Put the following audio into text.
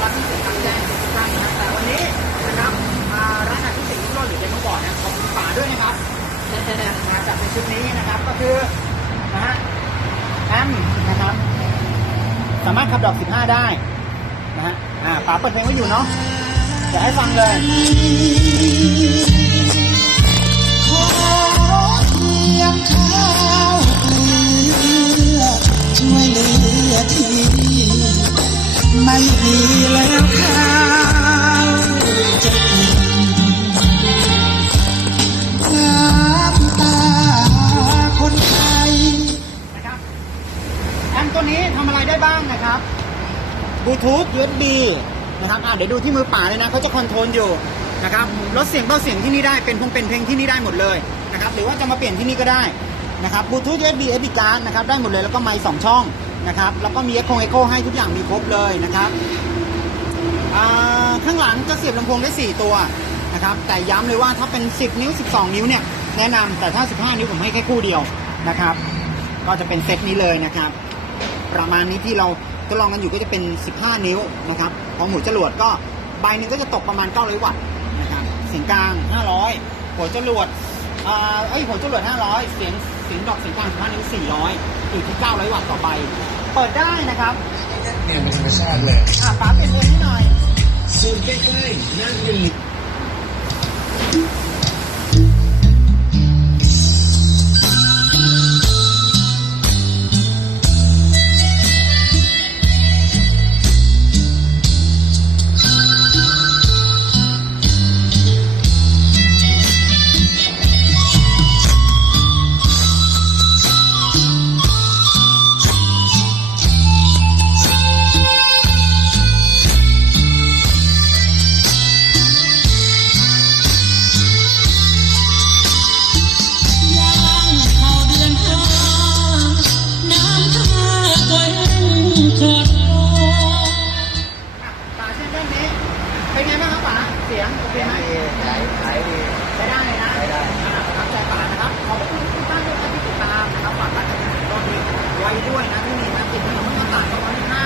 ร้านที่สิบทางแจ้งทุกท่านนะครับแต่วันนี้นะครับร้านอาหารที่สิบรุ่งโรจน์หรือเจมส์บอร์ดนะขอบคุณฝาด้วยนะครับมาจากในชุดนี้นะครับก็คือนะฮะแอมนะครับ สามารถขับดอก 15 ได้นะฮะอ่าฝาเปิดเพลงไว้อยู่เนาะเดี๋ยวให้ฟังเลย ไม่มีแล้วข้าวจะกินน้ำตาคนไทยนะครับแอมตัวนี้ทำอะไรได้บ้างนะครับบลูทูธ USB นะครับอ่าเดี๋ยวดูที่มือป่าเลยนะเขาจะคอนโทรลอยู่นะครับลดเสียงเบาเสียงที่นี่ได้เป็นพงเป็นเพลงที่นี่ได้หมดเลยนะครับหรือว่าจะมาเปลี่ยนที่นี่ก็ได้นะครับบลูทูธ USB SD card นะครับได้หมดเลยแล้วก็ไมค์สองช่อง นะครับ แล้วก็มีเอ็กโคเอ็กโคให้ทุกอย่างมีครบเลยนะครับอ่าข้างหลังจะเสียบลำโพงได้ 4 ตัวนะครับ แต่ย้ำเลยว่าถ้าเป็น 10 นิ้ว 12 นิ้วเนี่ยแนะนำแต่ถ้า 15 นิ้วผมให้แค่คู่เดียวนะครับ ก็จะเป็นเซตนี้เลยนะครับ ประมาณนี้ที่เราทดลองกันอยู่ก็จะเป็น 15 นิ้วนะครับของหมูจรวดก็ใบหนึ่งก็จะตกประมาณ 900 วัตต์นะครับเสียงกลาง 500 หัวจรวด อ่าเอ้ยหัวจรวด500 เสียงเสียงดอกเสียงกลาง15นิ้ว400อยู่ที่900วัตต์ต่อใบ เปิดได้นะครับเนี่ยเป็นธรรมชาติเลย อ่าฝาเปลี่ยนเพลงให้หน่อยซูมใกล้ๆนั่งดีย่ เป็นไงบ้างครับฝาเสียงโอเคไหมขายขายดีใช้ได้เลยนะใช้ได้อ่าประทับใจฝานะครับ ขอบคุณทุกท่านด้วยครับที่ติดตามนะครับฝากร้านอาหารตอนนี้ไว้ด้วยนะที่นี่นะติดถนนมันก็ต่างกันวันที่ห้า